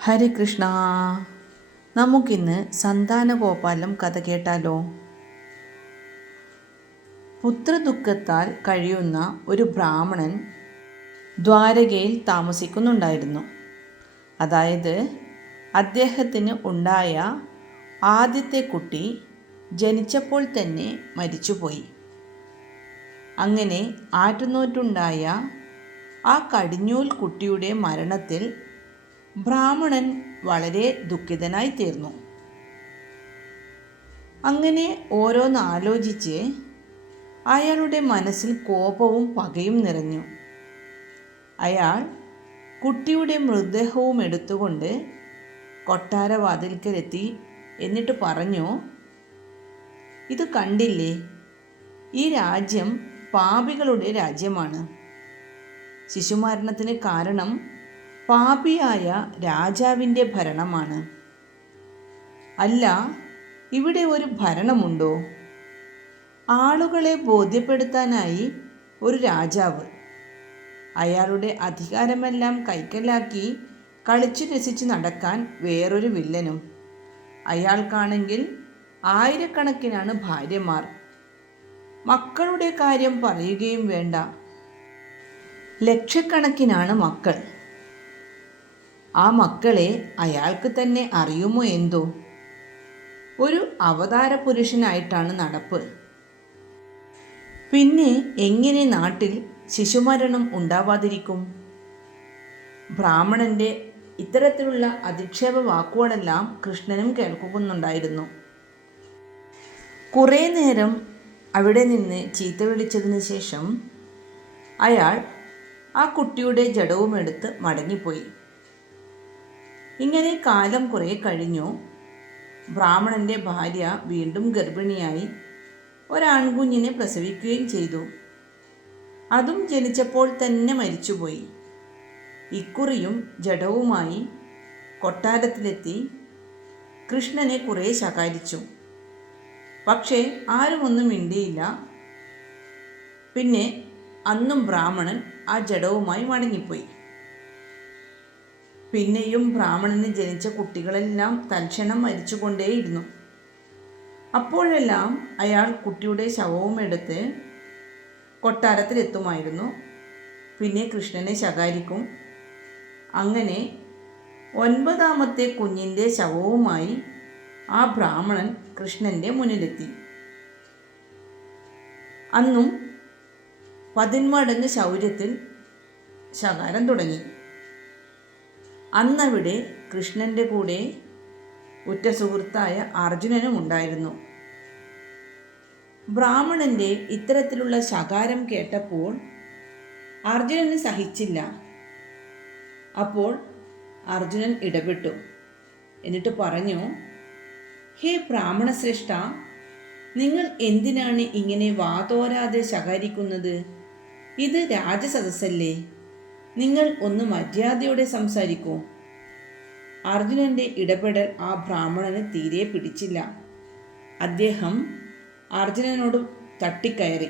ഹരികൃഷ്ണ നമുക്കിന്ന് സന്താനഗോപാലം കഥ കേട്ടാലോ? പുത്രദുഃഖത്താൽ കഴിയുന്ന ഒരു ബ്രാഹ്മണൻ ദ്വാരകയിൽ താമസിക്കുന്നുണ്ടായിരുന്നു. അതായത് അദ്ദേഹത്തിന് ഉണ്ടായ ആദ്യത്തെ കുട്ടി ജനിച്ചപ്പോൾ തന്നെ മരിച്ചുപോയി. അങ്ങനെ ആറ്റുനോറ്റുണ്ടായ ആ കടിഞ്ഞൂൽ കുട്ടിയുടെ മരണത്തിൽ ബ്രാഹ്മണൻ വളരെ ദുഃഖിതനായി തീർന്നു. അങ്ങനെ ഓരോന്ന് ആലോചിച്ച് അയാളുടെ മനസ്സിൽ കോപവും പകയും നിറഞ്ഞു. അയാൾ കുട്ടിയുടെ മൃതദേഹവും എടുത്തുകൊണ്ട് കൊട്ടാരവാതിൽക്കലെത്തി എന്നിട്ട് പറഞ്ഞു ഇത് കണ്ടില്ലേ? ഈ രാജ്യം പാപികളുടെ രാജ്യമാണ്. ശിശുമരണത്തിന് കാരണം പാപിയായ രാജാവിന്റെ ഭരണമാണ്. അല്ല ഇവിടെ ഒരു ഭരണമുണ്ടോ? ആളുകളെ ബോധ്യപ്പെടുത്താനായി ഒരു രാജാവ്. അയാളുടെ അധികാരമെല്ലാം കൈക്കലാക്കി കളിച്ചു രസിച്ച് നടക്കാൻ വേറൊരു വില്ലനും. അയാൾക്കാണെങ്കിൽ ആയിരക്കണക്കിനാണ് ഭാര്യമാർ. മക്കളുടെ കാര്യം പറയുകയും വേണ്ട. ലക്ഷക്കണക്കിനാണ് മക്കൾ. ആ മക്കളെ അയാൾക്ക് തന്നെ അറിയുമോ എന്തോ? ഒരു അവതാര പുരുഷനായിട്ടാണ് നടപ്പ്. പിന്നെ എങ്ങനെ നാട്ടിൽ ശിശുമരണം ഉണ്ടാവാതിരിക്കും? ബ്രാഹ്മണന്റെ ഇത്തരത്തിലുള്ള അധിക്ഷേപ വാക്കുകളെല്ലാം കൃഷ്ണനും കേൾക്കുന്നുണ്ടായിരുന്നു. കുറേ നേരം അവിടെ നിന്ന് ചീത്ത വിളിച്ചതിന് ശേഷം അയാൾ ആ കുട്ടിയുടെ ജഡവുമെടുത്ത് മടങ്ങിപ്പോയി. ഇങ്ങനെ കാലം കുറേ കഴിഞ്ഞു. ബ്രാഹ്മണന്റെ ഭാര്യ വീണ്ടും ഗർഭിണിയായി ഒരാൺകുഞ്ഞിനെ പ്രസവിക്കുകയും ചെയ്തു. അതും ജനിച്ചപ്പോൾ തന്നെ മരിച്ചുപോയി. ഇക്കുറിയും ജഡവുമായി കൊട്ടാരത്തിലെത്തി കൃഷ്ണനെ കുറേ ശകാരിച്ചു. പക്ഷേ ആരുമൊന്നും മിണ്ടിയില്ല. പിന്നെ അന്നും ബ്രാഹ്മണൻ ആ ജഡവുമായി മടങ്ങിപ്പോയി. പിന്നെയും ബ്രാഹ്മണന് ജനിച്ച കുട്ടികളെല്ലാം തൽക്ഷണം മരിച്ചുകൊണ്ടേയിരുന്നു. അപ്പോഴെല്ലാം അയാൾ കുട്ടിയുടെ ശവവും എടുത്ത് കൊട്ടാരത്തിലെത്തുമായിരുന്നു. പിന്നെ കൃഷ്ണനെ ശകാരിക്കും. അങ്ങനെ ഒൻപതാമത്തെ കുഞ്ഞിന്റെ ശവവുമായി ആ ബ്രാഹ്മണൻ കൃഷ്ണന്റെ മുന്നിലെത്തി. അന്നും പതിന്മടങ്ങ് ശൗര്യത്തിൽ ശകാരം തുടങ്ങി. അന്നവിടെ കൃഷ്ണന്റെ കൂടെ ഉറ്റ സുഹൃത്തായ അർജുനനും ഉണ്ടായിരുന്നു. ബ്രാഹ്മണന്റെ ഇത്തരത്തിലുള്ള ശകാരം കേട്ടപ്പോൾ അർജുനന് സഹിച്ചില്ല. അപ്പോൾ അർജുനൻ ഇടപെട്ടു. എന്നിട്ട് പറഞ്ഞു ഹേ ബ്രാഹ്മണശ്രേഷ്ഠ നിങ്ങൾ എന്തിനാണ് ഇങ്ങനെ വാതോരാതെ ശകാരിക്കുന്നത്? ഇത് രാജസദസ്സല്ലേ? നിങ്ങൾ ഒന്ന് മര്യാദയോടെ സംസാരിക്കൂ. അർജുനന്റെ ഇടപെടൽ ആ ബ്രാഹ്മണന് തീരെ പിടിച്ചില്ല. അദ്ദേഹം അർജുനനോട് തട്ടിക്കയറി.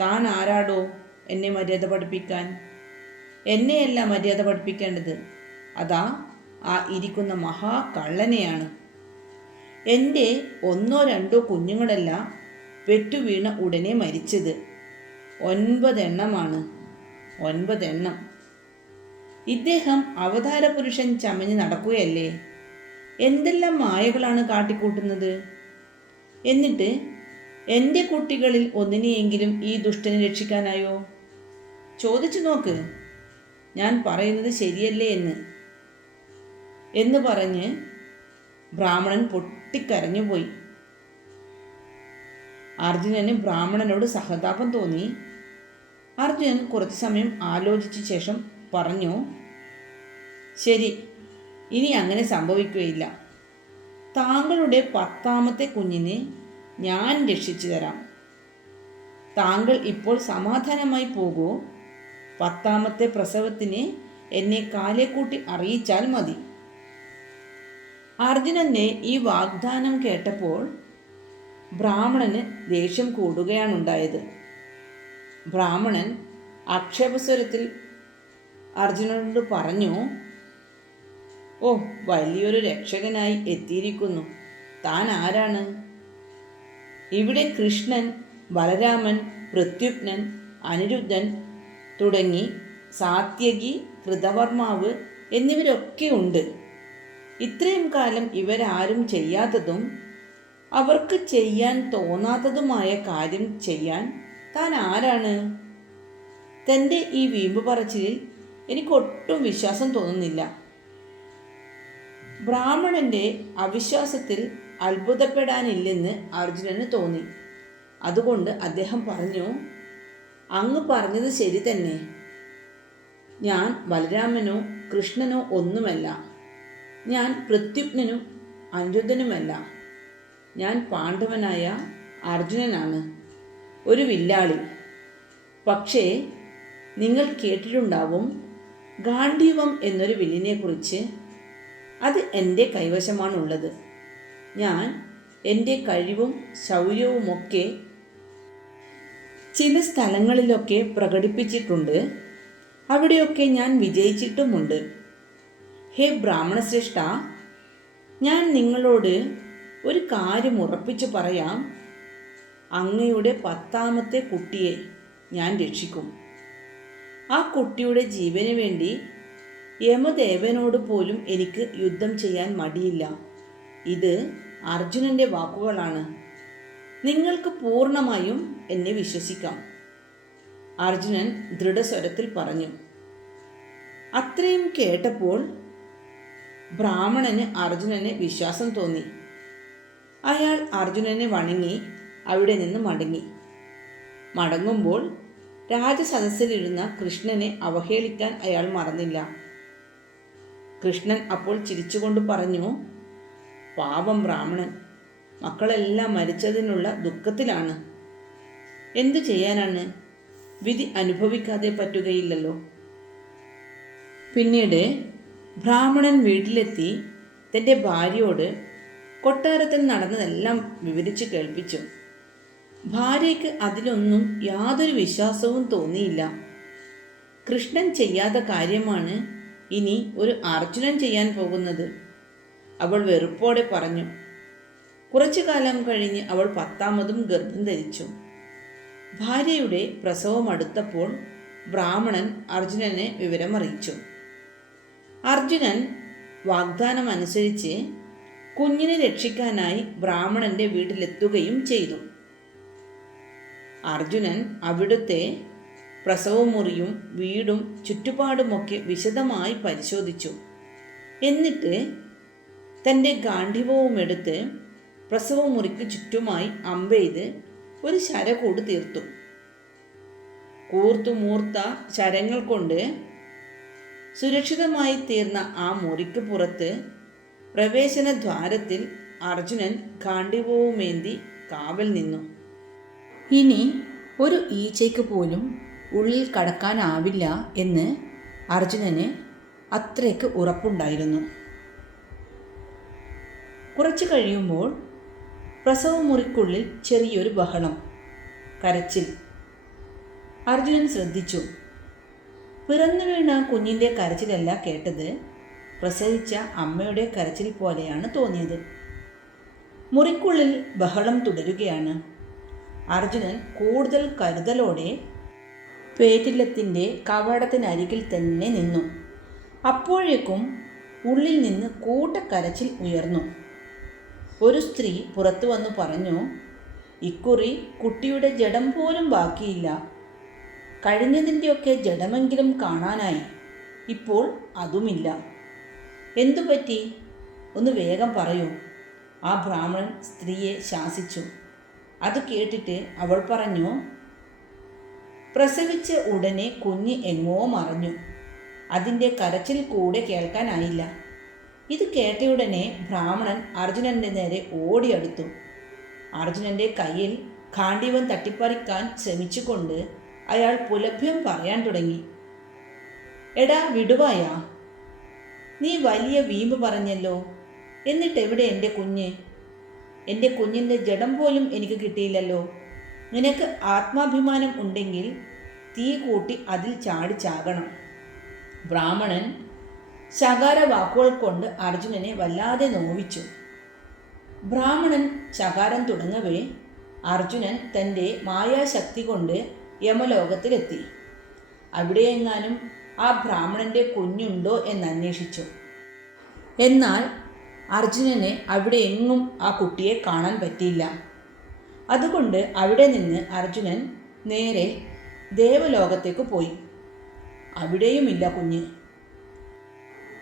താൻ ആരാടോ എന്നെ മര്യാദ പഠിപ്പിക്കാൻ? എന്നെയല്ല മര്യാദ പഠിപ്പിക്കേണ്ടത്. അതാ ആ ഇരിക്കുന്ന മഹാകള്ളനെയാണ്. എന്റെ ഒന്നോ രണ്ടോ കുഞ്ഞുങ്ങളല്ല വെട്ടുവീണ ഉടനെ മരിച്ചത്. ഒൻപതെണ്ണമാണ്. ഒൻപതെണ്ണം. ഇദ്ദേഹം അവതാര പുരുഷൻ ചമഞ്ഞ് നടക്കുകയല്ലേ? എന്തെല്ലാം മായകളാണ് കാട്ടിക്കൂട്ടുന്നത്? എന്നിട്ട് എന്റെ കുട്ടികളിൽ ഒന്നിനെയെങ്കിലും ഈ ദുഷ്ടനെ രക്ഷിക്കാനായോ? ചോദിച്ചു നോക്ക്. ഞാൻ പറയുന്നത് ശരിയല്ലേ എന്ന്. എന്ന് പറഞ്ഞ് ബ്രാഹ്മണൻ പൊട്ടിക്കരഞ്ഞുപോയി. അർജുനന് ബ്രാഹ്മണനോട് സഹതാപം തോന്നി. അർജുനൻ കുറച്ചു സമയം ആലോചിച്ച ശേഷം പറഞ്ഞു ശരി ഇനി അങ്ങനെ സംഭവിക്കുകയില്ല. താങ്കളുടെ പത്താമത്തെ കുഞ്ഞിനെ ഞാൻ രക്ഷിച്ചു തരാം. താങ്കൾ ഇപ്പോൾ സമാധാനമായി പോകൂ. പത്താമത്തെ പ്രസവത്തിന് എന്നെ കാലേക്കൂട്ടി അറിയിച്ചാൽ മതി. അർജുനന്റെ ഈ വാഗ്ദാനം കേട്ടപ്പോൾ ബ്രാഹ്മണന് ദേഷ്യം കൂടുകയാണുണ്ടായത്. ബ്രാഹ്മണൻ ആക്ഷേപസ്വരത്തിൽ അർജുനനോട് പറഞ്ഞു ഓ വലിയൊരു രക്ഷകനായി എത്തിയിരിക്കുന്നു. താൻ ആരാണ്? ഇവിടെ കൃഷ്ണൻ ബലരാമൻ പ്രത്യുപ്നൻ അനിരുദ്ധൻ തുടങ്ങി സാത്യകി കൃതവർമാവ് എന്നിവരൊക്കെ ഉണ്ട്. ഇത്രയും കാലം ഇവരാരും ചെയ്യാത്തതും അവർക്ക് ചെയ്യാൻ തോന്നാത്തതുമായ കാര്യം ചെയ്യാൻ താൻ ആരാണ് തന്റെ ഈ വീമ്പ് പറച്ചിലിൽ എനിക്കൊട്ടും വിശ്വാസം തോന്നുന്നില്ല. ബ്രാഹ്മണന്റെ അവിശ്വാസത്തിൽ അത്ഭുതപ്പെടാനില്ലെന്ന് അർജുനന് തോന്നി. അതുകൊണ്ട് അദ്ദേഹം പറഞ്ഞു അങ്ങ് പറഞ്ഞത് ശരി തന്നെ. ഞാൻ ബലരാമനോ കൃഷ്ണനോ ഒന്നുമല്ല. ഞാൻ പ്രത്യുപ്നനും അനിരുദ്ധനുമല്ല ഞാൻ പാണ്ഡവനായ അർജുനനാണ്. ഒരു വില്ലാളി. പക്ഷേ നിങ്ങൾ കേട്ടിട്ടുണ്ടാവും ഗാന്ഡീവം എന്നൊരു വില്ലിനെക്കുറിച്ച് അത് എന്റെ കൈവശമാണുള്ളത്. ഞാൻ എന്റെ കഴിവും ശൗര്യവുമൊക്കെ ചില സ്ഥലങ്ങളിലൊക്കെ പ്രകടിപ്പിച്ചിട്ടുണ്ട്. അവിടെയൊക്കെ ഞാൻ വിജയിച്ചിട്ടുമുണ്ട്. ഹേ ബ്രാഹ്മണശ്രേഷ്ഠ ഞാൻ നിങ്ങളോട് ഒരു കാര്യം ഉറപ്പിച്ചു പറയാം. അങ്ങയുടെ പത്താമത്തെ കുട്ടിയെ ഞാൻ രക്ഷിക്കും. ആ കുട്ടിയുടെ ജീവന് വേണ്ടി യമദേവനോട് പോലും എനിക്ക് യുദ്ധം ചെയ്യാൻ മടിയില്ല. ഇത് അർജുനന്റെ വാക്കുകളാണ്. നിങ്ങൾക്ക് പൂർണമായും എന്നെ വിശ്വസിക്കാം. അർജുനൻ ദൃഢസ്വരത്തിൽ പറഞ്ഞു. അത്രയും കേട്ടപ്പോൾ ബ്രാഹ്മണന് അർജുനന് വിശ്വാസം തോന്നി. അയാൾ അർജുനനെ വണങ്ങി അവിടെ നിന്ന് മടങ്ങി. മടങ്ങുമ്പോൾ രാജസദസ്സിലിരുന്ന കൃഷ്ണനെ അവഹേളിക്കാൻ അയാൾ മറന്നില്ല. കൃഷ്ണൻ അപ്പോൾ ചിരിച്ചുകൊണ്ട് പറഞ്ഞു പാപം ബ്രാഹ്മണൻ മക്കളെല്ലാം മരിച്ചതിനുള്ള ദുഃഖത്തിലാണ്. എന്തു ചെയ്യാനാണ്? വിധി അനുഭവിക്കാതെ പറ്റുകയില്ലല്ലോ. പിന്നീട് ബ്രാഹ്മണൻ വീട്ടിലെത്തി തന്റെ ഭാര്യയോട് കൊട്ടാരത്തിൽ നടന്നതെല്ലാം വിവരിച്ച് കേൾപ്പിച്ചു. ഭാര്യയ്ക്ക് അതിലൊന്നും യാതൊരു വിശ്വാസവും തോന്നിയില്ല. കൃഷ്ണൻ ചെയ്യാത്ത കാര്യമാണ് ഇനി ഒരു അർജുനൻ ചെയ്യാൻ പോകുന്നത്. അവൾ വെറുപ്പോടെ പറഞ്ഞു. കുറച്ചു കാലം കഴിഞ്ഞ് അവൾ പത്താമതും ഗർഭം ധരിച്ചു. ഭാര്യയുടെ പ്രസവം അടുത്തപ്പോൾ ബ്രാഹ്മണൻ അർജുനനെ വിവരമറിയിച്ചു. അർജുനൻ വാഗ്ദാനം അനുസരിച്ച് കുഞ്ഞിനെ രക്ഷിക്കാനായി ബ്രാഹ്മണന്റെ വീട്ടിലെത്തുകയും ചെയ്തു. അർജുനൻ അവിടുത്തെ പ്രസവമുറിയും വീടും ചുറ്റുപാടുമൊക്കെ വിശദമായി പരിശോധിച്ചു. എന്നിട്ട് തന്റെ ഗാന്ധിവവും എടുത്ത് പ്രസവമുറിക്ക് ചുറ്റുമായി അമ്പെയ്ത് ഒരു ശരകൂട് തീർത്തു. കൂർത്തു മൂർത്ത ശരങ്ങൾ കൊണ്ട് സുരക്ഷിതമായി തീർന്ന ആ മുറിക്ക് പുറത്ത് പ്രവേശന ദ്വാരത്തിൽ അർജുനൻ ഗാന്ധിവവുമേന്തി കാവൽ നിന്നു. ഇനി ഒരു ഈച്ചയ്ക്ക് പോലും ഉള്ളിൽ കടക്കാനാവില്ല എന്ന് അർജുനന് അത്രയ്ക്ക് ഉറപ്പുണ്ടായിരുന്നു. കുറച്ചു കഴിയുമ്പോൾ പ്രസവമുറിക്കുള്ളിൽ ചെറിയൊരു ബഹളം കരച്ചിൽ. അർജുനൻ ശ്രദ്ധിച്ചു. പിറന്നു വീണ കുഞ്ഞിന്റെ കരച്ചിലല്ല കേട്ടത്. പ്രസവിച്ച അമ്മയുടെ കരച്ചിൽ പോലെയാണ് തോന്നിയത്. മുറിക്കുള്ളിൽ ബഹളം തുടരുകയാണ്. അർജുനൻ കൂടുതൽ കരുതലോടെ പേറ്റില്ലത്തിന്റെ കവാടത്തിനരികിൽ തന്നെ നിന്നു. അപ്പോഴേക്കും ഉള്ളിൽ നിന്ന് കൂട്ടക്കരച്ചിൽ ഉയർന്നു. ഒരു സ്ത്രീ പുറത്തു വന്നു പറഞ്ഞു ഇക്കുറി കുട്ടിയുടെ ജഡം പോലും ബാക്കിയില്ല. കഴിഞ്ഞതിന്റെയൊക്കെ ജഡമെങ്കിലും കാണാനായി. ഇപ്പോൾ അതുമില്ല. എന്തുപറ്റി? ഒന്ന് വേഗം പറയൂ. ആ ബ്രാഹ്മണൻ സ്ത്രീയെ ശാസിച്ചു. അത് കേട്ടിട്ട് അവൾ പറഞ്ഞു പ്രസവിച്ച ഉടനെ കുഞ്ഞ് എങ്ങോ മറഞ്ഞു. അതിന്റെ കരച്ചിൽ കൂടെ കേൾക്കാനായില്ല. ഇത് കേട്ടയുടനെ ബ്രാഹ്മണൻ അർജുനന്റെ നേരെ ഓടിയടുത്തു. അർജുനന്റെ കയ്യിൽ ഖാണ്ഡീവൻ തട്ടിപ്പറിക്കാൻ ശ്രമിച്ചുകൊണ്ട് അയാൾ പുലഭ്യം പറയാൻ തുടങ്ങി. എടാ വിടുവായ നീ വലിയ വീമ്പ് പറഞ്ഞല്ലോ. എന്നിട്ടെവിടെ എന്റെ കുഞ്ഞ്? എന്റെ കുഞ്ഞിന്റെ ജഡം പോലും എനിക്ക് കിട്ടിയില്ലല്ലോ. നിനക്ക് ആത്മാഭിമാനം ഉണ്ടെങ്കിൽ തീ കൂട്ടി അതിൽ ചാടി ചാകണം. ബ്രാഹ്മണൻ ശകാര വാക്കുകൾ കൊണ്ട് അർജുനനെ വല്ലാതെ നോവിച്ചു. ബ്രാഹ്മണൻ ശകാരം തുടങ്ങവേ അർജുനൻ തന്റെ മായാശക്തി കൊണ്ട് യമലോകത്തിലെത്തി. അവിടെയെങ്ങാനും ആ ബ്രാഹ്മണന്റെ കുഞ്ഞുണ്ടോ എന്നന്വേഷിച്ചു. എന്നാൽ അർജുനന് അവിടെ എങ്ങും ആ കുട്ടിയെ കാണാൻ പറ്റിയില്ല. അതുകൊണ്ട് അവിടെ നിന്ന് അർജുനൻ നേരെ ദേവലോകത്തേക്ക് പോയി. അവിടെയുമില്ല കുഞ്ഞ്.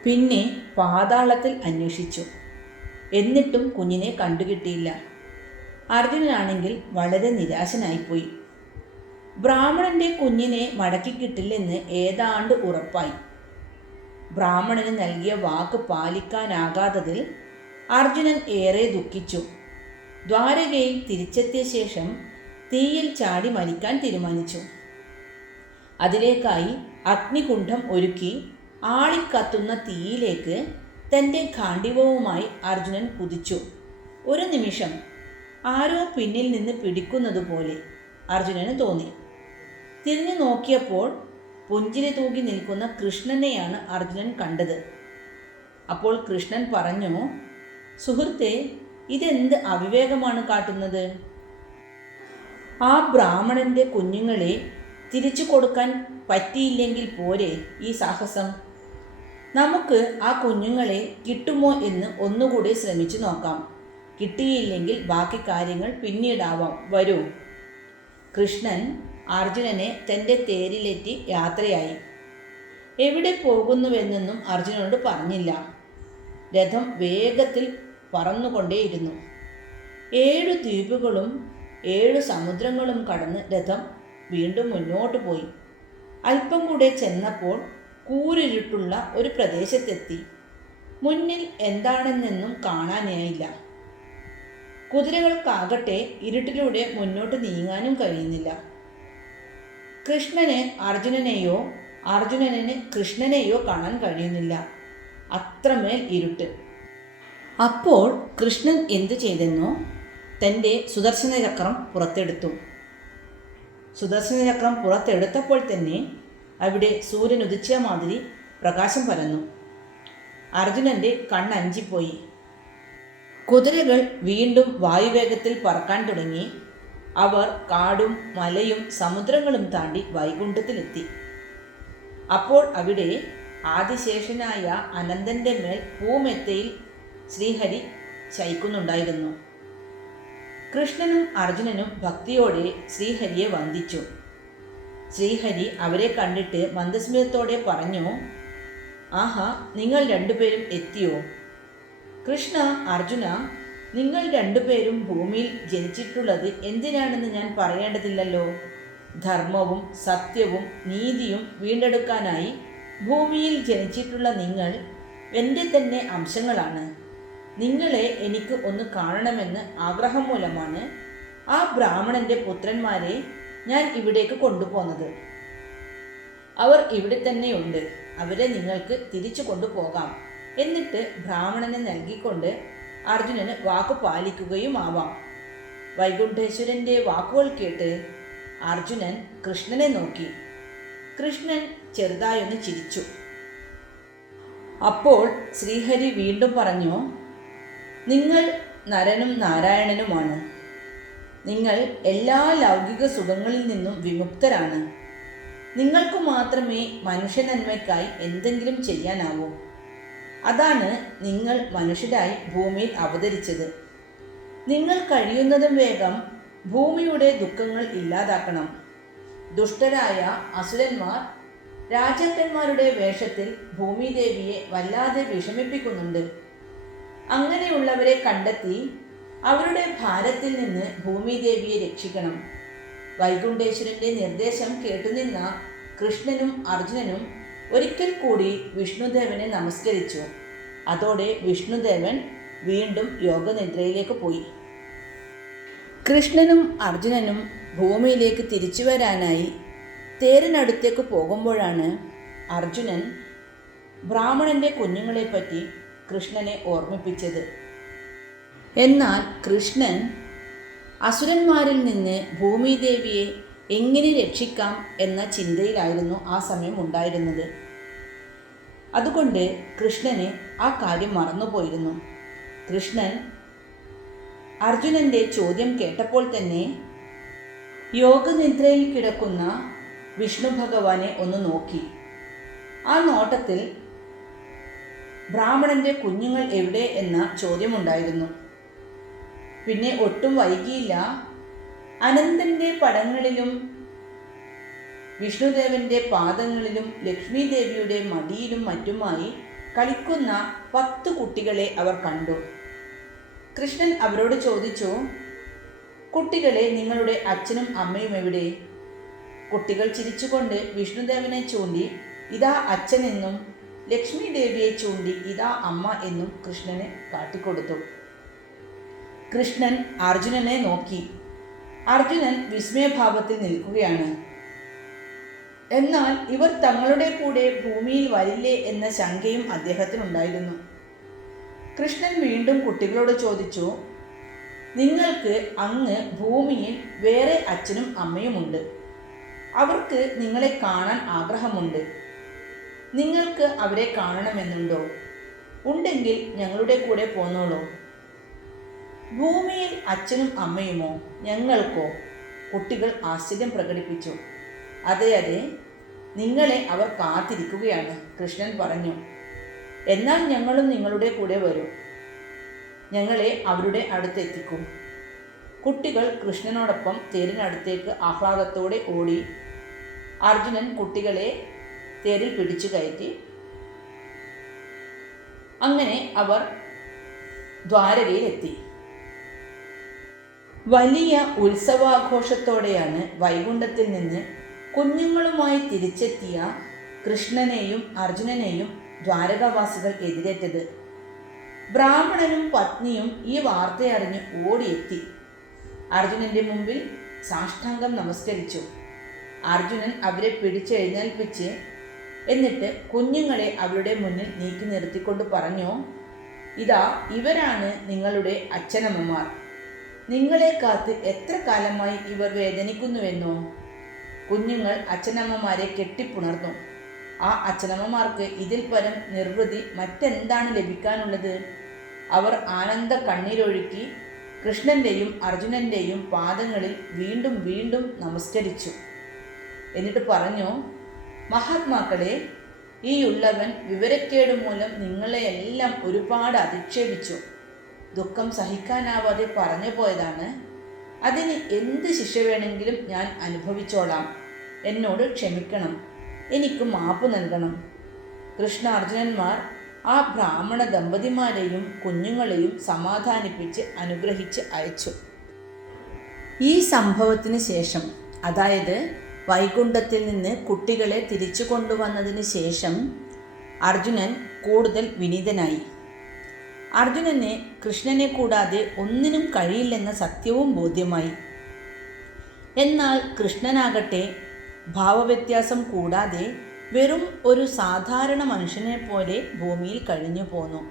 പിന്നെ പാതാളത്തിൽ അന്വേഷിച്ചു. എന്നിട്ടും കുഞ്ഞിനെ കണ്ടുകിട്ടിയില്ല. അർജുനനാണെങ്കിൽ വളരെ നിരാശനായിപ്പോയി. ബ്രാഹ്മണന്റെ കുഞ്ഞിനെ മടക്കി കിട്ടില്ലെന്ന് ഏതാണ്ട് ഉറപ്പായി. ബ്രാഹ്മണന് നൽകിയ വാക്ക് പാലിക്കാനാകാത്തതിൽ അർജുനൻ ഏറെ ദുഃഖിച്ചു. ദ്വാരകയിൽ തിരിച്ചെത്തിയ ശേഷം തീയിൽ ചാടി മരിക്കാൻ തീരുമാനിച്ചു. അതിലേക്കായി അഗ്നികുണ്ഠം ഒരുക്കി ആളിക്കത്തുന്ന തീയിലേക്ക് തന്റെ ഖാണ്ഡിവവുമായി അർജുനൻ കുതിച്ചു. ഒരു നിമിഷം ആരോ പിന്നിൽ നിന്ന് പിടിക്കുന്നതുപോലെ അർജുനന് തോന്നി. തിരിഞ്ഞു നോക്കിയപ്പോൾ പുഞ്ചിരി തൂക്കി നിൽക്കുന്ന കൃഷ്ണനെയാണ് അർജുനൻ കണ്ടത്. അപ്പോൾ കൃഷ്ണൻ പറഞ്ഞു സുഹൃത്തെ ഇതെന്ത് അവിവേകമാണ് കാട്ടുന്നത്? ആ ബ്രാഹ്മണന്റെ കുഞ്ഞുങ്ങളെ തിരിച്ചു കൊടുക്കാൻ പറ്റിയില്ലെങ്കിൽ പോരെ ഈ സാഹസം? നമുക്ക് ആ കുഞ്ഞുങ്ങളെ കിട്ടുമോ എന്ന് ഒന്നുകൂടി ശ്രമിച്ചു നോക്കാം. കിട്ടിയില്ലെങ്കിൽ ബാക്കി കാര്യങ്ങൾ പിന്നീടാവാം. വരൂ. കൃഷ്ണൻ അർജുനനെ തന്റെ തേരിലെത്തി യാത്രയായി. എവിടെ പോകുന്നുവെന്നൊന്നും അർജുനനോട് പറഞ്ഞില്ല. രഥം വേഗത്തിൽ പറന്നുകൊണ്ടേയിരുന്നു. ഏഴു ദ്വീപുകളും ഏഴു സമുദ്രങ്ങളും കടന്ന് രഥം വീണ്ടും മുന്നോട്ട് പോയി. അല്പം കൂടെ ചെന്നപ്പോൾ കൂരിരുട്ടുള്ള ഒരു പ്രദേശത്തെത്തി. മുന്നിൽ എന്താണെന്നൊന്നും കാണാനായില്ല. കുതിരകൾക്കാകട്ടെ ഇരുട്ടിലൂടെ മുന്നോട്ട് നീങ്ങാനും കഴിയുന്നില്ല. കൃഷ്ണന് അർജുനനെയോ അർജുനന് കൃഷ്ണനെയോ കാണാൻ കഴിയുന്നില്ല. അത്രമേൽ ഇരുട്ട്. അപ്പോൾ കൃഷ്ണൻ എന്തു ചെയ്തെന്നോ തന്റെ സുദർശന ചക്രം പുറത്തെടുത്തു. സുദർശന ചക്രം പുറത്തെടുത്തപ്പോൾ തന്നെ അവിടെ സൂര്യൻ ഉദിച്ച മാതിരി പ്രകാശം പരന്നു. അർജുനന്റെ കണ്ണഞ്ചിപ്പോയി കുതിരകൾ വീണ്ടും വായുവേഗത്തിൽ പറക്കാൻ തുടങ്ങി. അവർ കാടും മലയും സമുദ്രങ്ങളും താണ്ടി വൈകുണ്ഠത്തിലെത്തി. അപ്പോൾ അവിടെ ആദിശേഷനായ അനന്തന്റെ മേൽ പൂമെത്തയിൽ ശ്രീഹരി ശയിക്കുന്നുണ്ടായിരുന്നു. കൃഷ്ണനും അർജുനനും ഭക്തിയോടെ ശ്രീഹരിയെ വന്ദിച്ചു. ശ്രീഹരി അവരെ കണ്ടിട്ട് മന്ദസ്മിതത്തോടെ പറഞ്ഞു ആഹാ നിങ്ങൾ രണ്ടുപേരും എത്തിയോ? കൃഷ്ണ അർജുന നിങ്ങൾ രണ്ടുപേരും ഭൂമിയിൽ ജനിച്ചിട്ടുള്ളത് എന്തിനാണെന്ന് ഞാൻ പറയേണ്ടതില്ലല്ലോ? ധർമ്മവും സത്യവും നീതിയും വീണ്ടെടുക്കാനായി ഭൂമിയിൽ ജനിച്ചിട്ടുള്ള നിങ്ങൾ എന്റെ തന്നെ അംശങ്ങളാണ്. നിങ്ങളെ എനിക്ക് ഒന്ന് കാണണമെന്ന് ആഗ്രഹം മൂലമാണ് ആ ബ്രാഹ്മണന്റെ പുത്രന്മാരെ ഞാൻ ഇവിടേക്ക് കൊണ്ടുപോകുന്നത്. അവർ ഇവിടെ തന്നെയുണ്ട്. അവരെ നിങ്ങൾക്ക് തിരിച്ചു കൊണ്ടുപോകാം. എന്നിട്ട് ബ്രാഹ്മണനെ നൽകിക്കൊണ്ട് അർജുനന് വാക്കു പാലിക്കുകയുമാവാം. വൈകുണ്ഠേശ്വരന്റെ വാക്കുകൾ കേട്ട് അർജുനൻ കൃഷ്ണനെ നോക്കി. കൃഷ്ണൻ ചെറുതായൊന്ന് ചിരിച്ചു. അപ്പോൾ ശ്രീഹരി വീണ്ടും പറഞ്ഞു നിങ്ങൾ നരനും നാരായണനുമാണ്. നിങ്ങൾ എല്ലാ ലൗകിക സുഖങ്ങളിൽ നിന്നും വിമുക്തരാണ്. നിങ്ങൾക്ക് മാത്രമേ മനുഷ്യനന്മയ്ക്കായി എന്തെങ്കിലും ചെയ്യാനാവൂ. അതാണ് നിങ്ങൾ മനുഷ്യരായി ഭൂമിയിൽ അവതരിച്ചത്. നിങ്ങൾ കഴിയുന്നതും വേഗം ഭൂമിയുടെ ദുഃഖങ്ങൾ ഇല്ലാതാക്കണം. ദുഷ്ടരായ അസുരന്മാർ രാജാക്കന്മാരുടെ വേഷത്തിൽ ഭൂമിദേവിയെ വല്ലാതെ വിഷമിപ്പിക്കുന്നുണ്ട്. അങ്ങനെയുള്ളവരെ കണ്ടെത്തി അവരുടെ ഭാരത്തിൽ നിന്ന് ഭൂമിദേവിയെ രക്ഷിക്കണം. വൈകുണ്ഠേശ്വരന്റെ നിർദ്ദേശം കേട്ടുനിന്ന കൃഷ്ണനും അർജുനനും ഒരിക്കൽ കൂടി വിഷ്ണുദേവനെ നമസ്കരിച്ചു. അതോടെ വിഷ്ണുദേവൻ വീണ്ടും യോഗനിദ്രയിലേക്ക് പോയി. കൃഷ്ണനും അർജുനനും ഭൂമിയിലേക്ക് തിരിച്ചു വരാനായി തേരിനടുത്തേക്ക് പോകുമ്പോഴാണ് അർജുനൻ ബ്രാഹ്മണന്റെ കുഞ്ഞുങ്ങളെപ്പറ്റി കൃഷ്ണനെ ഓർമ്മിപ്പിച്ചത്. എന്നാൽ കൃഷ്ണൻ അസുരന്മാരിൽ നിന്ന് ഭൂമിദേവിയെ എങ്ങനെ രക്ഷിക്കാം എന്ന ചിന്തയിലായിരുന്നു ആ സമയം ഉണ്ടായിരുന്നത്. അതുകൊണ്ട് കൃഷ്ണന് ആ കാര്യം മറന്നുപോയിരുന്നു. കൃഷ്ണൻ അർജുനന്റെ ചോദ്യം കേട്ടപ്പോൾ തന്നെ യോഗനിദ്രയിൽ കിടക്കുന്ന വിഷ്ണു ഭഗവാനെ ഒന്ന് നോക്കി. ആ നോട്ടത്തിൽ ബ്രാഹ്മണന്റെ കുഞ്ഞുങ്ങൾ എവിടെ എന്ന ചോദ്യമുണ്ടായിരുന്നു. പിന്നെ ഒട്ടും വൈകിയില്ല. അനന്തന്റെ പടങ്ങളിലും വിഷ്ണുദേവന്റെ പാദങ്ങളിലും ലക്ഷ്മി ദേവിയുടെ മടിയിലും മറ്റുമായി കളിക്കുന്ന പത്ത് കുട്ടികളെ അവർ കണ്ടു. കൃഷ്ണൻ അവരോട് ചോദിച്ചു കുട്ടികളെ നിങ്ങളുടെ അച്ഛനും അമ്മയും എവിടെ? കുട്ടികൾ ചിരിച്ചുകൊണ്ട് വിഷ്ണുദേവനെ ചൂണ്ടി ഇതാ അച്ഛനെന്നും ലക്ഷ്മി ദേവിയെ ചൂണ്ടി ഇതാ അമ്മ എന്നും കൃഷ്ണന് കാട്ടിക്കൊടുത്തു. കൃഷ്ണൻ അർജുനനെ നോക്കി. അർജുനൻ വിസ്മയഭാവത്തിൽ നിൽക്കുകയാണ്. എന്നാൽ ഇവർ തങ്ങളുടെ കൂടെ ഭൂമിയിൽ വരില്ലേ എന്ന ശങ്കയും അദ്ദേഹത്തിനുണ്ടായിരുന്നു. കൃഷ്ണൻ വീണ്ടും കുട്ടികളോട് ചോദിച്ചു നിങ്ങൾക്ക് അങ്ങ് ഭൂമിയിൽ വേറെ അച്ഛനും അമ്മയുമുണ്ട്. അവർക്ക് നിങ്ങളെ കാണാൻ ആഗ്രഹമുണ്ട്. നിങ്ങൾക്ക് അവരെ കാണണമെന്നുണ്ടോ? ഉണ്ടെങ്കിൽ ഞങ്ങളുടെ കൂടെ പോന്നോളൂ. ഭൂമിയിൽ അച്ഛനും അമ്മയുമോ? ഞങ്ങൾക്കോ? കുട്ടികൾ ആശ്ചര്യം പ്രകടിപ്പിച്ചു. അതെ അതെ നിങ്ങളെ അവർ കാത്തിരിക്കുകയാണ് കൃഷ്ണൻ പറഞ്ഞു. എന്നാൽ ഞങ്ങളും നിങ്ങളുടെ കൂടെ വരും. ഞങ്ങളെ അവരുടെ അടുത്തെത്തിക്കും കുട്ടികൾ കൃഷ്ണനോടൊപ്പം തേരിനടുത്തേക്ക് ആഹ്ലാദത്തോടെ ഓടി. അർജുനൻ കുട്ടികളെ തേരിൽ പിടിച്ചു കയറ്റി. അങ്ങനെ അവർ ദ്വാരകയിലെത്തി. വലിയ ഉത്സവാഘോഷത്തോടെയാണ് വൈകുണ്ഠത്തിൽ നിന്ന് കുഞ്ഞുങ്ങളുമായി തിരിച്ചെത്തിയ കൃഷ്ണനെയും അർജുനനെയും ദ്വാരകാവാസികൾ എതിരേറ്റത്. ബ്രാഹ്മണനും പത്നിയും ഈ വാർത്തയറിഞ്ഞ് ഓടിയെത്തി. അർജുനന്റെ മുമ്പിൽ സാഷ്ടാംഗം നമസ്കരിച്ചു. അർജുനൻ അവരെ പിടിച്ചെഴുന്നേൽപ്പിച്ച് എന്നിട്ട് കുഞ്ഞുങ്ങളെ അവരുടെ മുന്നിൽ നീക്കി നിർത്തിക്കൊണ്ട് പറഞ്ഞു ഇതാ ഇവരാണ് നിങ്ങളുടെ അച്ഛനമ്മമാർ. നിങ്ങളെ കാത്ത് എത്ര കാലമായി ഇവർ വേദനിക്കുന്നുവെന്നോ? കുഞ്ഞുങ്ങൾ അച്ഛനമ്മമാരെ കെട്ടിപ്പുണർന്നു. ആ അച്ഛനമ്മമാർക്ക് ഇതിൽ പരം നിർവൃതി മറ്റെന്താണ് ലഭിക്കാനുള്ളത്? അവർ ആനന്ദ കണ്ണീരൊഴുക്കി കൃഷ്ണന്റെയും അർജുനന്റെയും പാദങ്ങളിൽ വീണ്ടും വീണ്ടും നമസ്കരിച്ചു. എന്നിട്ട് പറഞ്ഞു മഹാത്മാക്കളെ ഈ ഉള്ളവൻ വിവരക്കേട് മൂലം നിങ്ങളെയെല്ലാം ഒരുപാട് അധിക്ഷേപിച്ചു. ദുഃഖം സഹിക്കാനാവാതെ പറഞ്ഞു പോയതാണ്. അതിന് എന്ത് ശിക്ഷ വേണമെങ്കിലും ഞാൻ അനുഭവിച്ചോളാം. എന്നോട് ക്ഷമിക്കണം. എനിക്ക് മാപ്പ് നൽകണം. കൃഷ്ണാർജുനന്മാർ ആ ബ്രാഹ്മണ ദമ്പതിമാരെയും കുഞ്ഞുങ്ങളെയും സമാധാനിപ്പിച്ച് അനുഗ്രഹിച്ച് അയച്ചു. ഈ സംഭവത്തിന് ശേഷം അതായത് വൈകുണ്ഠത്തിൽ നിന്ന് കുട്ടികളെ തിരിച്ചു കൊണ്ടുവന്നതിന് ശേഷം അർജുനൻ കൂടുതൽ വിനീതനായി. അർജുനന് കൃഷ്ണനെ കൂടാതെ ഒന്നിനും കഴിയില്ലെന്ന സത്യവും ബോധ്യമായി. എന്നാൽ കൃഷ്ണനാകട്ടെ ഭാവവ്യത്യാസം കൂടാതെ വെറും ഒരു സാധാരണ മനുഷ്യനെ പോലെ ഭൂമിയിൽ കഴിഞ്ഞു പോന്നു.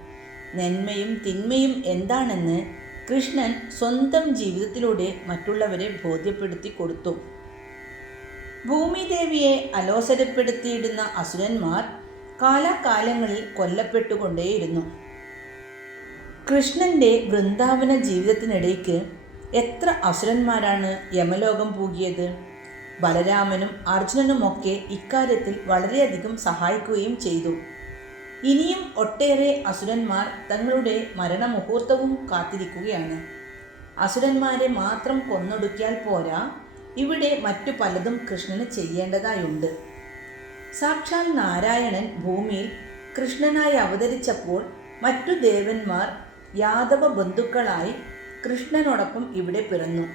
നന്മയും തിന്മയും എന്താണെന്ന് കൃഷ്ണൻ സ്വന്തം ജീവിതത്തിലൂടെ മറ്റുള്ളവരെ ബോധ്യപ്പെടുത്തി കൊടുത്തു. ഭൂമിദേവിയെ അലോസരപ്പെടുത്തിയിടുന്ന അസുരന്മാർ കാലാകാലങ്ങളിൽ കൊല്ലപ്പെട്ടുകൊണ്ടേയിരുന്നു. കൃഷ്ണന്റെ വൃന്ദാവന ജീവിതത്തിനിടയ്ക്ക് എത്ര അസുരന്മാരാണ് യമലോകം പൂകിയത്? ബലരാമനും അർജുനനുമൊക്കെ ഇക്കാര്യത്തിൽ വളരെയധികം സഹായിക്കുകയും ചെയ്തു. ഇനിയും ഒട്ടേറെ അസുരന്മാർ തങ്ങളുടെ മരണമുഹൂർത്തവും കാത്തിരിക്കുകയാണ്. അസുരന്മാരെ മാത്രം കൊന്നൊടുക്കിയാൽ പോരാ ഇവിടെ മറ്റു പലതും കൃഷ്ണന് ചെയ്യേണ്ടതായുണ്ട്. സാക്ഷാൽ നാരായണൻ ഭൂമിയിൽ കൃഷ്ണനായി അവതരിച്ചപ്പോൾ മറ്റു ദേവന്മാർ യാദവ ബന്ധുക്കളായി കൃഷ്ണനോടൊപ്പം ഇവിടെ പിറന്നു.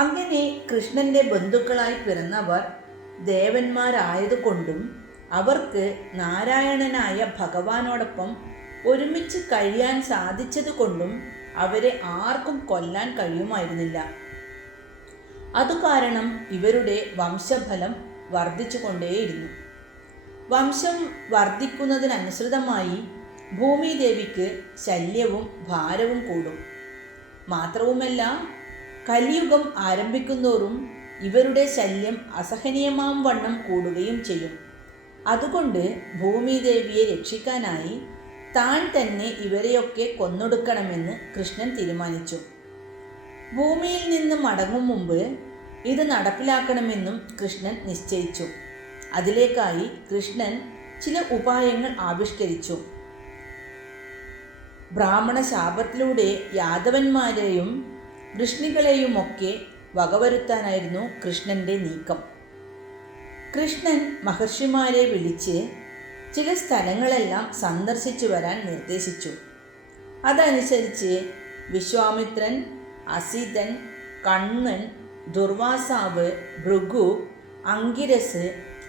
അങ്ങനെ കൃഷ്ണന്റെ ബന്ധുക്കളായി പിറന്നവർ ദേവന്മാരായതുകൊണ്ടും അവർക്ക് നാരായണനായ ഭഗവാനോടൊപ്പം ഒരുമിച്ച് കഴിയാൻ സാധിച്ചതുകൊണ്ടും അവരെ ആർക്കും കൊല്ലാൻ കഴിയുമായിരുന്നില്ല. അതുകാരണം ഇവരുടെ വംശഫലം വർദ്ധിച്ചുകൊണ്ടേയിരുന്നു. വംശം വർദ്ധിക്കുന്നതിനനുസൃതമായി ഭൂമിദേവിക്ക് ശല്യവും ഭാരവും കൂടും. മാത്രവുമല്ല കലിയുഗം ആരംഭിക്കുന്നോറും ഇവരുടെ ശല്യം അസഹനീയമാം വണ്ണം കൂടുകയും ചെയ്യും. അതുകൊണ്ട് ഭൂമിദേവിയെ രക്ഷിക്കാനായി താൻ തന്നെ ഇവരെയൊക്കെ കൊന്നൊടുക്കണമെന്ന് കൃഷ്ണൻ തീരുമാനിച്ചു. ഭൂമിയിൽ നിന്ന് മടങ്ങും മുമ്പ് ഇത് നടപ്പിലാക്കണമെന്നും കൃഷ്ണൻ നിശ്ചയിച്ചു. അതിലേക്കായി കൃഷ്ണൻ ചില ഉപായങ്ങൾ ആവിഷ്കരിച്ചു. ബ്രാഹ്മണ ശാപത്തിലൂടെ യാദവന്മാരെയും വൃഷ്ണികളെയുമൊക്കെ വകവരുത്താനായിരുന്നു കൃഷ്ണന്റെ നീക്കം. കൃഷ്ണൻ മഹർഷിമാരെ വിളിച്ച് ചില സ്ഥലങ്ങളെല്ലാം സന്ദർശിച്ചു വരാൻ നിർദ്ദേശിച്ചു. അതനുസരിച്ച് വിശ്വാമിത്രൻ അസിതൻ കണ്ണൻ ദുർവാസാവ് ഭൃഗു അങ്കിരസ്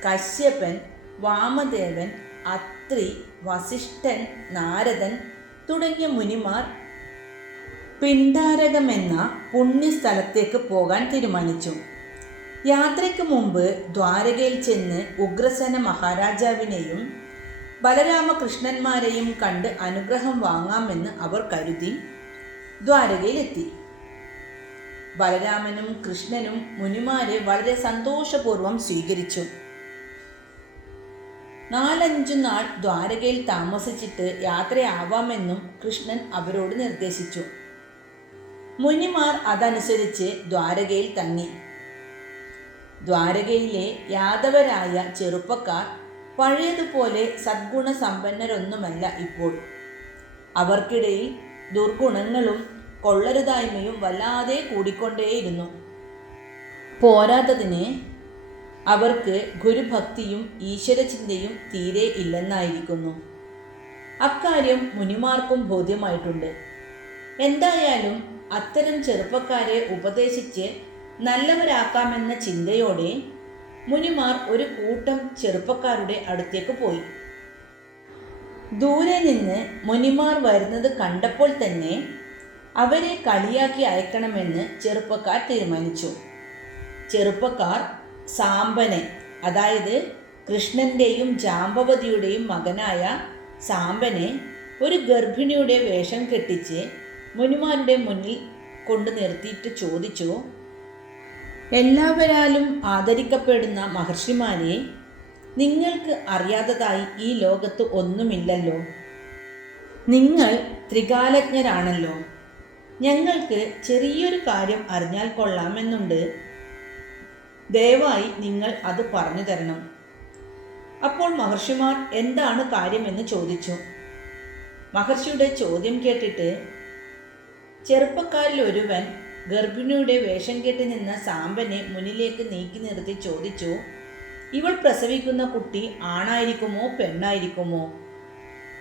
കശ്യപൻ വാമദേവൻ അത്രി വസിഷ്ഠൻ നാരദൻ തുടങ്ങിയ മുനിമാർ പിണ്ടാരകമെന്ന പുണ്യസ്ഥലത്തേക്ക് പോകാൻ തീരുമാനിച്ചു. യാത്രയ്ക്ക് മുമ്പ് ദ്വാരകയിൽ ചെന്ന് ഉഗ്രസേന മഹാരാജാവിനെയും ബലരാമകൃഷ്ണന്മാരെയും കണ്ട് അനുഗ്രഹം വാങ്ങാമെന്ന് അവർ കരുതി ദ്വാരകയിലെത്തി. ബലരാമനും കൃഷ്ണനും മുനിമാരെ വളരെ സന്തോഷപൂർവം സ്വീകരിച്ചു. നാലഞ്ചു നാൾ ദ്വാരകയിൽ താമസിച്ചിട്ട് യാത്രയാവാമെന്നും കൃഷ്ണൻ അവരോട് നിർദ്ദേശിച്ചു. മുനിമാർ അതനുസരിച്ച് ദ്വാരകയിൽ തങ്ങി. ദ്വാരകയിലെ യാദവരായ ചെറുപ്പക്കാർ പഴയതുപോലെ സദ്ഗുണ സമ്പന്നരൊന്നുമല്ല ഇപ്പോൾ. അവർക്കിടയിൽ ദുർഗുണങ്ങളും കൊള്ളരുതായ്മയും വല്ലാതെ കൂടിക്കൊണ്ടേയിരുന്നു. പോരാത്തതിന് അവർക്ക് ഗുരുഭക്തിയും ഈശ്വരചിന്തയും തീരെ ഇല്ലെന്നായിരിക്കുന്നു. അക്കാര്യം മുനിമാർക്കും ബോധ്യമായിട്ടുണ്ട്. എന്തായാലും അത്തരം ചെറുപ്പക്കാരെ ഉപദേശിച്ച് നല്ലവരാക്കാമെന്ന ചിന്തയോടെ മുനിമാർ ഒരു കൂട്ടം ചെറുപ്പക്കാരുടെ അടുത്തേക്ക് പോയി. ദൂരെ നിന്ന് മുനിമാർ വരുന്നത് കണ്ടപ്പോൾ തന്നെ അവരെ കളിയാക്കി അയക്കണമെന്ന് ചെറുപ്പക്കാർ തീരുമാനിച്ചു. ചെറുപ്പക്കാർ സാമ്പനെ അതായത് കൃഷ്ണന്റെയും ജാമ്പവതിയുടെയും മകനായ സാമ്പനെ ഒരു ഗർഭിണിയുടെ വേഷം കെട്ടിച്ച് മുനിമാരുടെ മുന്നിൽ കൊണ്ടു നിർത്തിയിട്ട് ചോദിച്ചു എല്ലാവരാലും ആദരിക്കപ്പെടുന്ന മഹർഷിമാരെ നിങ്ങൾക്ക് അറിയാത്തതായി ഈ ലോകത്ത് ഒന്നുമില്ലല്ലോ. നിങ്ങൾ ത്രികാലജ്ഞരാണല്ലോ. ഞങ്ങൾക്ക് ചെറിയൊരു കാര്യം അറിഞ്ഞാൽ കൊള്ളാമെന്നുണ്ട്. ദയവായി നിങ്ങൾ അത് പറഞ്ഞു തരണം. അപ്പോൾ മഹർഷിമാർ എന്താണ് കാര്യമെന്ന് ചോദിച്ചു. മഹർഷിയുടെ ചോദ്യം കേട്ടിട്ട് ചെറുപ്പക്കാരിൽ ഒരുവൻ ഗർഭിണിയുടെ വേഷം കെട്ടി നിന്ന സാമ്പനെ മുന്നിലേക്ക് നീക്കി നിർത്തി ചോദിച്ചു ഇവൾ പ്രസവിക്കുന്ന കുട്ടി ആണായിരിക്കുമോ പെണ്ണായിരിക്കുമോ?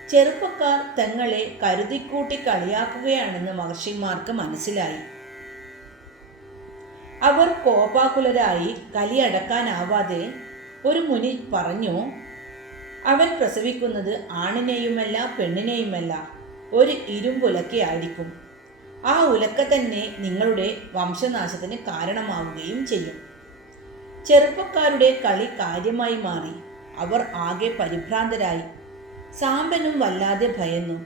ചെറുപ്പക്കാർ തങ്ങളെ കരുതിക്കൂട്ടി കളിയാക്കുകയാണെന്ന് മഹർഷിമാർക്ക് മനസ്സിലായി. അവർ കോപാകുലരായി കലി കലിയടക്കാനാവാതെ ഒരു മുനി പറഞ്ഞു അവൻ പ്രസവിക്കുന്നത് ആണിനെയുമല്ല പെണ്ണിനെയുമല്ല ഒരു ഇരുമ്പുലക്കയായിരിക്കും ആ ഉലക്ക തന്നെ നിങ്ങളുടെ വംശനാശത്തിന് കാരണമാവുകയും ചെയ്യും ചെറുപ്പക്കാരുടെ കളി കാര്യമായി മാറി. അവർ ആകെ പരിഭ്രാന്തരായി. സാമ്പനും വല്ലാതെ ഭയന്നു.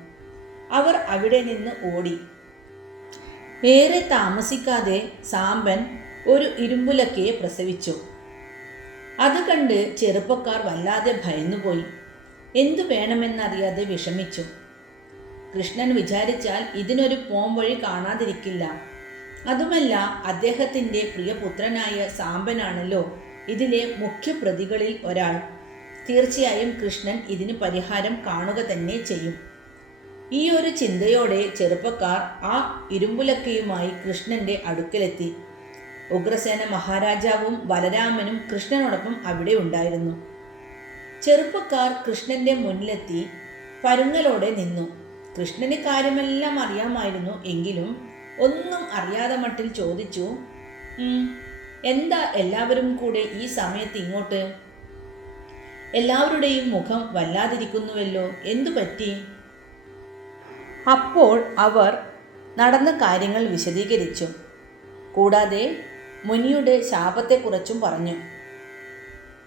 അവർ അവിടെ നിന്ന് ഓടി. ഏറെ താമസിക്കാതെ സാമ്പൻ ഒരു ഇരുമ്പുലക്കയെ പ്രസവിച്ചു. അത് കണ്ട് ചെറുപ്പക്കാർ വല്ലാതെ ഭയന്നുപോയി. എന്തു വേണമെന്നറിയാതെ വിഷമിച്ചു. കൃഷ്ണൻ വിചാരിച്ചാൽ ഇതിനൊരു പോം വഴി കാണാതിരിക്കില്ല. അതുമല്ല അദ്ദേഹത്തിന്റെ പ്രിയപുത്രനായ സാമ്പനാണല്ലോ ഇതിലെ മുഖ്യപ്രതികളിൽ ഒരാൾ. തീർച്ചയായും കൃഷ്ണൻ ഇതിന് പരിഹാരം കാണുക തന്നെ ചെയ്യും. ഈ ഒരു ചിന്തയോടെ ചെറുപ്പക്കാർ ആ ഇരുമ്പുലക്കയുമായി കൃഷ്ണന്റെ അടുക്കലെത്തി. ഉഗ്രസേന മഹാരാജാവും ബലരാമനും കൃഷ്ണനോടൊപ്പം അവിടെ ഉണ്ടായിരുന്നു. ചെറുപ്പക്കാർ കൃഷ്ണന്റെ മുന്നിലെത്തി പരുങ്ങലോടെ നിന്നു. കൃഷ്ണന് കാര്യമെല്ലാം അറിയാമായിരുന്നു എങ്കിലും ഒന്നും അറിയാതെ മട്ടിൽ ചോദിച്ചു എന്താ എല്ലാവരും കൂടെ ഈ സമയത്ത് ഇങ്ങോട്ട്? എല്ലാവരുടെയും മുഖം വല്ലാതിരിക്കുന്നുവല്ലോ. എന്തു പറ്റി? അപ്പോൾ അവർ നടന്ന കാര്യങ്ങൾ വിശദീകരിച്ചു. കൂടാതെ മുനിയുടെ ശാപത്തെക്കുറിച്ചും പറഞ്ഞു.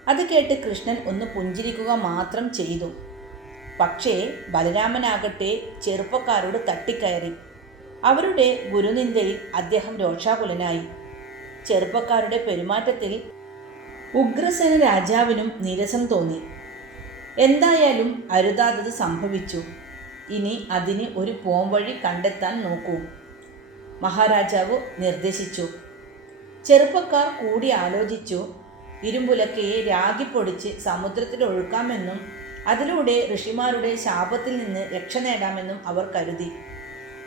അത് കേട്ട് കൃഷ്ണൻ ഒന്ന് പുഞ്ചിരിക്കുക മാത്രം ചെയ്തു. പക്ഷേ ബലരാമനാകട്ടെ ചെറുപ്പക്കാരോട് തട്ടിക്കയറി. അവരുടെ ഗുരുനിന്ദയിൽ അദ്ദേഹം രോഷാകുലനായി. ചെറുപ്പക്കാരുടെ പെരുമാറ്റത്തിൽ ഉഗ്രസേന രാജാവിനും നിരസം തോന്നി. എന്തായാലും അരുതാത്തത് സംഭവിച്ചു. ഇനി അതിന് ഒരു പോംവഴി കണ്ടെത്താൻ നോക്കൂ. മഹാരാജാവ് നിർദ്ദേശിച്ചു. ചെറുപ്പക്കാർ കൂടി ആലോചിച്ചു ഇരുമ്പുലക്കയെ രാഗിപ്പൊടിച്ച് സമുദ്രത്തിൽ ഒഴുക്കാമെന്നും അതിലൂടെ ഋഷിമാരുടെ ശാപത്തിൽ നിന്ന് രക്ഷ നേടാമെന്നും അവർ കരുതി.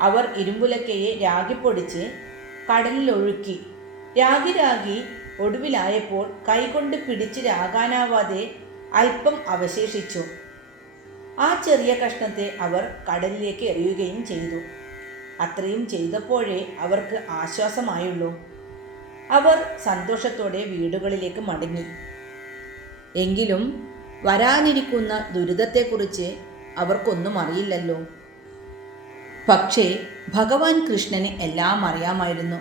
അവർ ഇരുമ്പുലക്കയെ രാഗിപ്പൊടിച്ച് കടലിൽ കടലിലൊഴുക്കി. രാഗി രാഗി ഒടുവിലായപ്പോൾ കൈകൊണ്ട് പിടിച്ച് രാകാനാവാതെ അല്പം അവശേഷിച്ചു. ആ ചെറിയ കഷ്ണത്തെ അവർ കടലിലേക്ക് എറിയുകയും ചെയ്തു. അത്രയും ചെയ്തപ്പോഴേ അവർക്ക് ആശ്വാസമായുള്ളൂ. അവർ സന്തോഷത്തോടെ വീടുകളിലേക്ക് മടങ്ങി. എങ്കിലും വരാനിരിക്കുന്ന ദുരിതത്തെക്കുറിച്ച് അവർക്കൊന്നും അറിയില്ലല്ലോ. പക്ഷേ ഭഗവാൻ കൃഷ്ണന് എല്ലാം അറിയാമായിരുന്നു.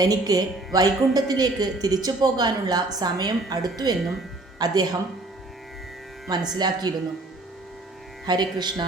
തനിക്ക് വൈകുണ്ഠത്തിലേക്ക് തിരിച്ചു പോകാനുള്ള സമയം അടുത്തുവെന്നും അദ്ദേഹം മനസ്സിലാക്കിയിരുന്നു. ഹരേ കൃഷ്ണ.